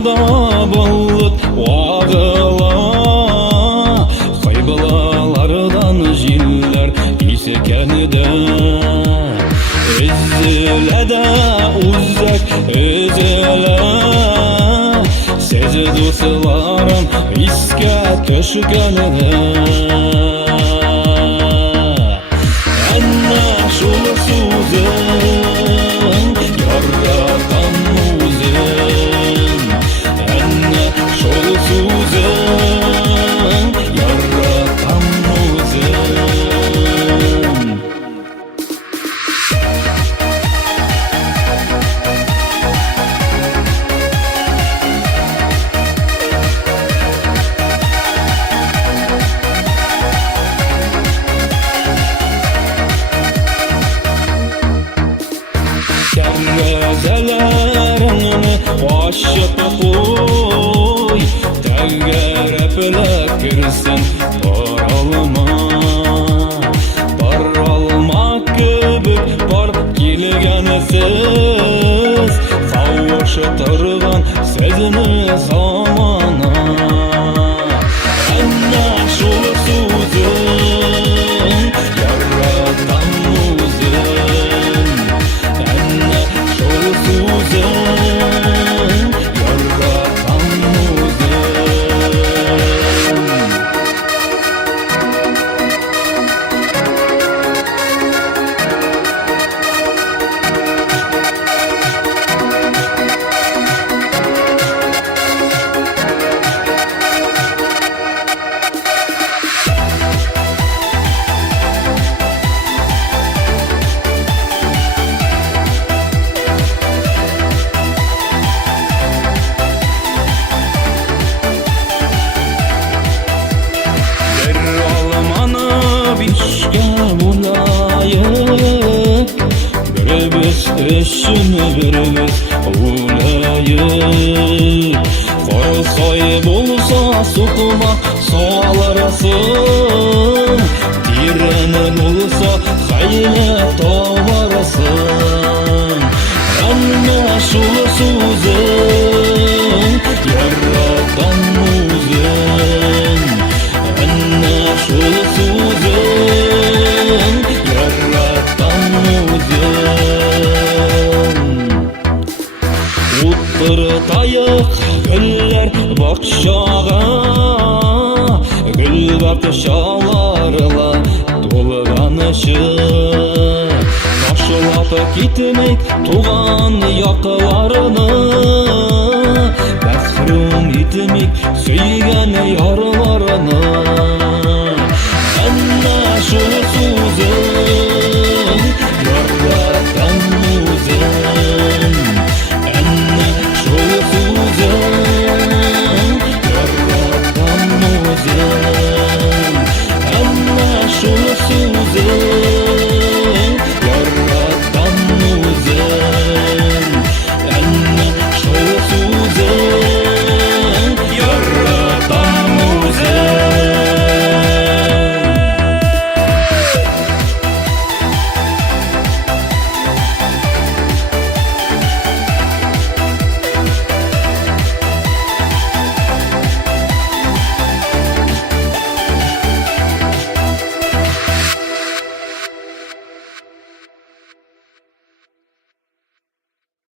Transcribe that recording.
Aşağıda bulut vağıla, kıybılalardan jiller isekende. Üzüle de uzak üzüle, sezi dostlarım iske düşkende. Enne şul suzun yaratan muzun, enne şul suzun yaratan muzun. Kerrezelerini başıp koy, teger epilek girsin par alma köbük par kilgenesiz, kavuşu tırgan sezini zamana. Enne şul suzun yaratan muzun, enne şul suzun yaratan muzun. Bişke bulayık, birimiz için birimiz ulayık. Korsoy bulsa sokuma soğalarasın, direni bulsa hayli tovarasın. Enne şul suzun yaratan muzun, enne şul suzun yaratan muzun. Uttırtayık güller bakşağa, gül bakşalarla dolganışı. Taşılap gitmek tuğan yaklarını, mahrum etmek söygen yarlarını. Enne şul suzun